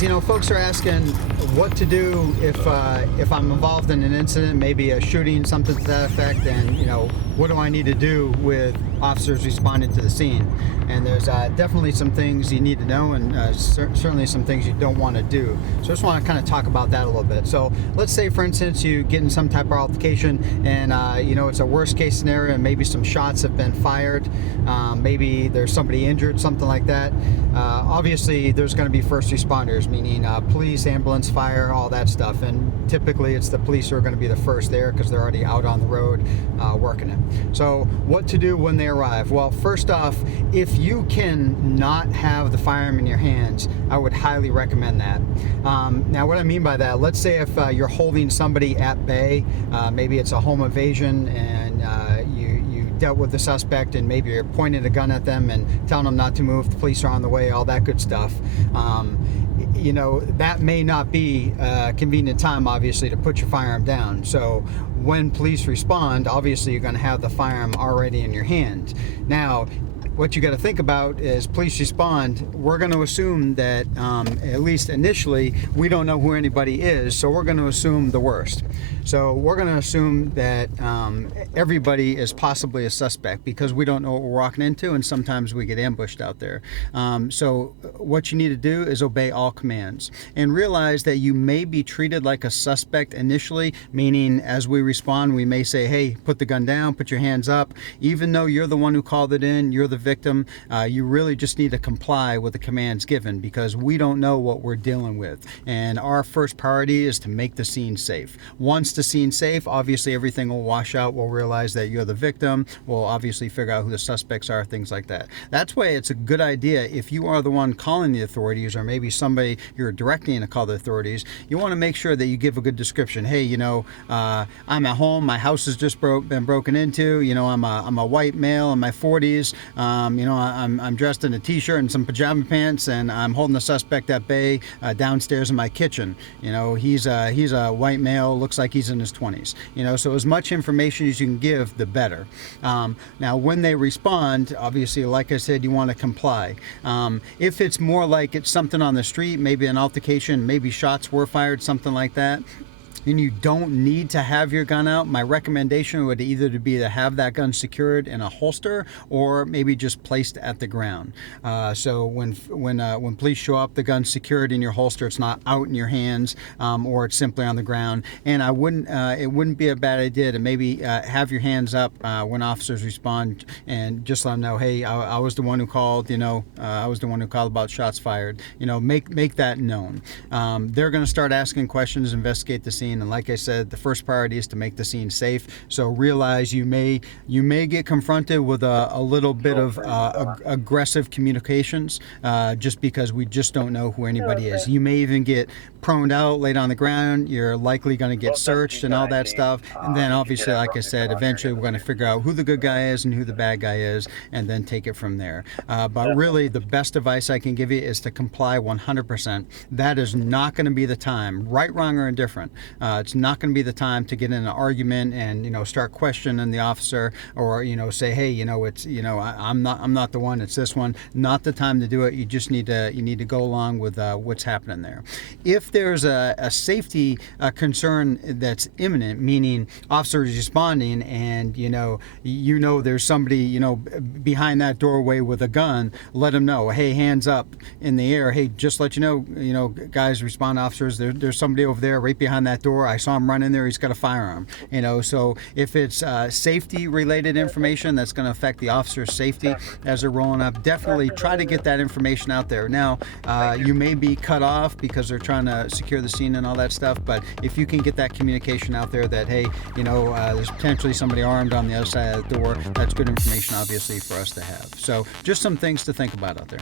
guys, folks are asking what to do if I'm involved in an incident, maybe a shooting, something to that effect, and what do I need to do with officers responding to the scene? And there's definitely some things you need to know, and certainly some things you don't want to do. So I just want to kind of talk about that a little bit. So let's say, for instance, you get in some type of altercation, and it's a worst case scenario, and maybe some shots have been fired, maybe there's somebody injured, something like that. Obviously, there's going to be first responders, meaning police, ambulance, fire, all that stuff. And typically, it's the police who are going to be the first there because they're already out on the road working it. So what to do when they arrive? Well, first off, if you can not have the firearm in your hands, I would highly recommend that. Now, what I mean by that, let's say if you're holding somebody at bay, maybe it's a home invasion, and you dealt with the suspect, and maybe you're pointing a gun at them and telling them not to move, the police are on the way, all that good stuff. That may not be a convenient time, obviously, to put your firearm down. So when police respond, obviously you're going to have the firearm already in your hand. Now, what you got to think about is police respond. We're going to assume that, at least initially, we don't know who anybody is, so we're going to assume the worst. So we're going to assume that everybody is possibly a suspect because we don't know what we're walking into, and sometimes we get ambushed out there. So what you need to do is obey all commands and realize that you may be treated like a suspect initially, meaning as we respond, we may say, hey, put the gun down, put your hands up. Even though you're the one who called it in, you're the victim, you really just need to comply with the commands given because we don't know what we're dealing with. And our first priority is to make the scene safe. Once the scene's safe, obviously everything will wash out. We'll realize that you're the victim. We'll obviously figure out who the suspects are, things like that. That's why it's a good idea if you are the one calling the authorities, or maybe somebody you're directing to call the authorities, you want to make sure that you give a good description. Hey, I'm at home, my house has just been broken into, I'm a white male in my 40s, I'm dressed in a t-shirt and some pajama pants, and I'm holding the suspect at bay downstairs in my kitchen. He's a white male, looks like he's in his 20s. So as much information as you can give, the better. Now, when they respond, obviously, like I said, you want to comply. If it's more like it's something on the street, maybe an altercation, maybe shots were fired, something like that, and you don't need to have your gun out, my recommendation would either be to have that gun secured in a holster or maybe just placed at the ground. So when police show up, the gun's secured in your holster. It's not out in your hands, or it's simply on the ground. And it wouldn't be a bad idea to maybe have your hands up when officers respond and just let them know, hey, I was the one who called. I was the one who called about shots fired. Make that known. They're going to start asking questions, investigate the scene. And like I said, the first priority is to make the scene safe. So realize you may get confronted with a little bit of aggressive communications just because we just don't know who anybody is. You may even get proned out, laid on the ground. You're likely going to get searched and all that stuff. And then obviously, like I said, eventually we're going to figure out who the good guy is and who the bad guy is, and then take it from there. But really, the best advice I can give you is to comply 100%. That is not going to be the time, right, wrong, or indifferent. It's not going to be the time to get in an argument and start questioning the officer, or say, hey, it's I'm not the one, it's this one. Not the time to do it. You just need to go along with what's happening there. If there's a safety concern that's imminent, meaning officers responding, and there's somebody behind that doorway with a gun, let them know, hey, hands up in the air. Hey, just let you know, guys, respond officers. There's somebody over there right behind that door. I saw him run in there. He's got a firearm. So if it's safety related information that's going to affect the officer's safety as they're rolling up, definitely try to get that information out there. Now, you may be cut off because they're trying to secure the scene and all that stuff, but if you can get that communication out there that, hey, there's potentially somebody armed on the other side of the door, that's good information, obviously, for us to have. So just some things to think about out there.